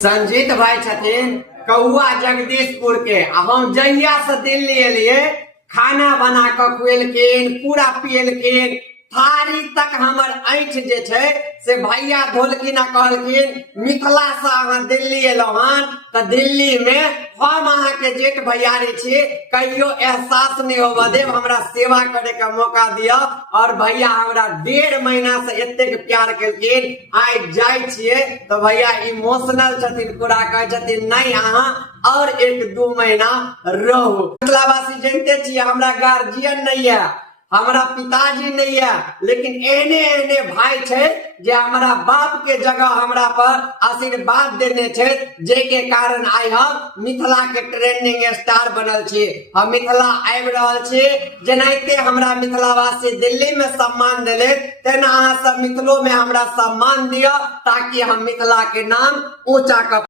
संजीत भाई छथिन कौआ जगदीशपुर के। हम जहिया से दिल्ली एलिए खाना बना के खुएलखिन, पूरा पियलखिन, थारी तक हमर ऐठ जे छे से भैया धोलखिन आ कहलखिन मिथिला से अहाँ दिल्ली एलौ हन त दिल्ली में हम अहाँ के जेठ भैयारी छी, कहियो एहसास नहीं होबे देब, हमरा सेवा करे के मौका दिया। और भैया हमरा 1.5 महीना से एतेक प्यार केलखिन, आज जाय छिए तो भैया इमोशनल छथिन, पूरा कहे छथिन नहीं अहाँ और 1-2 महीना रहू। मिथिलावासी जानते छिए हमरा गार्जियन नहीं है, हमारा पिताजी नहीं है, लेकिन एहने एहने भाई छे जे हमारा बाप के जगह हमरा पर आशीर्वाद देने छे, जे के कारण आई हम मिथिला के ट्रेंडिंग स्टार बनल छी। हम मिथिला आबि रहल छी, जेनाइते हमरा मिथिलावासी दिल्ली में सम्मान देले तेना अहाँ सब मिथिलो में हमरा सम्मान दियो, ताकि हम मिथिला के नाम ऊंचा कर